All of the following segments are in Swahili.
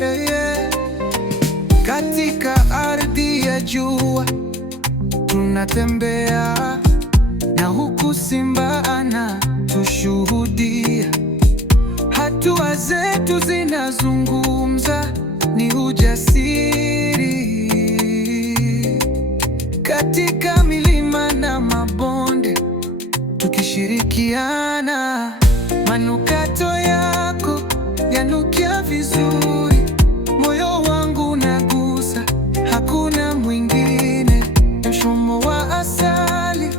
Yeah, yeah. Katika ardhi ya jua tunatembea, na huku simba anatushuhudia. Hatua zetu zinazungumza, ni ujasiri. Katika milima na mabonde tukishirikiana, manukato yako yanukia vizuri, moyo wangu unagusa, hakuna mwingine. Mshumo wa asali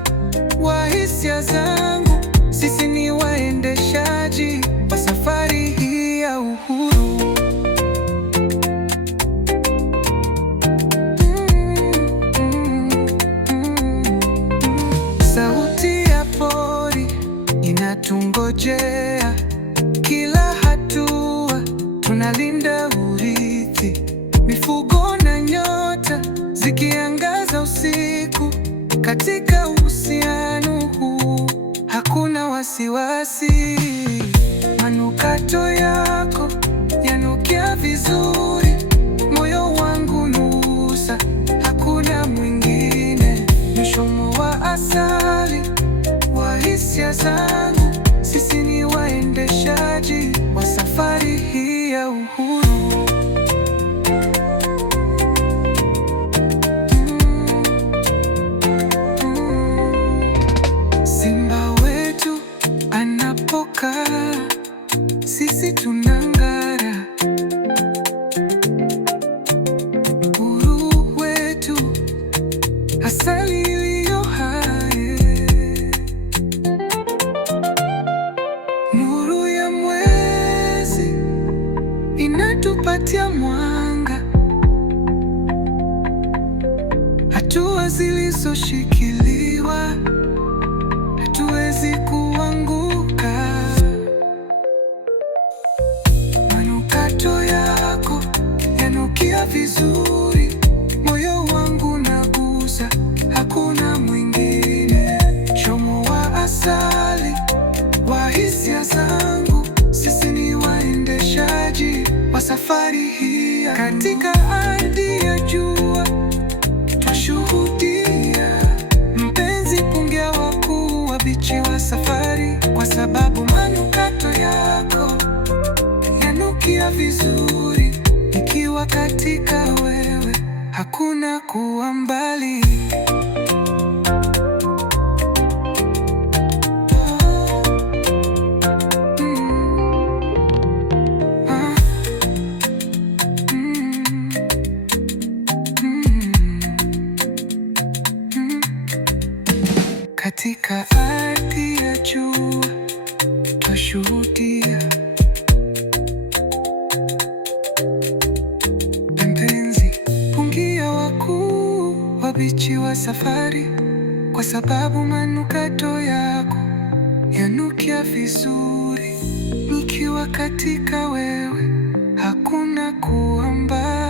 wa hisia zangu, sisi ni waendeshaji wa safari hii ya uhuru. Sauti ya pori inatungojea, kila hatua tunalinda urithi. Mifugo na nyota zikiangaza usiku, katika uhusiano huu hakuna wasiwasi. Manukato yako yanukia vizuri, moyo wangu nusa, hakuna mwingine. Mshumo wa asali wa hisia zangu, sisi ni waendeshaji wa safari hii ya uhuru. Simba wetu anapokaa, sisi tunang'ara. Uhuru wetu, asali iliyo hai. Nuru ya mwezi inatupatia mwanga, hatua zilizoshikiliwa hatuwezi kuanguka. Manukato yako yanukia vizuri, moyo wangu unagusa, hakuna mwingine. Chomo wa asali wa hisia zangu, sisi ni waendeshaji wa safari hii. Katika ardhi ya jua twashuhudia, mpenzi, pungia wakuu wabichi wa safari, kwa sababu manukato yako yanukia vizuri. Nikiwa katika wewe, hakuna kuwa mbali. Katika ardhi ya jua twashuhudia, mpenzi, pungia wakuu wabichi wa safari, kwa sababu manukato yako yanukia vizuri. Nikiwa katika wewe, hakuna kuwa mbali.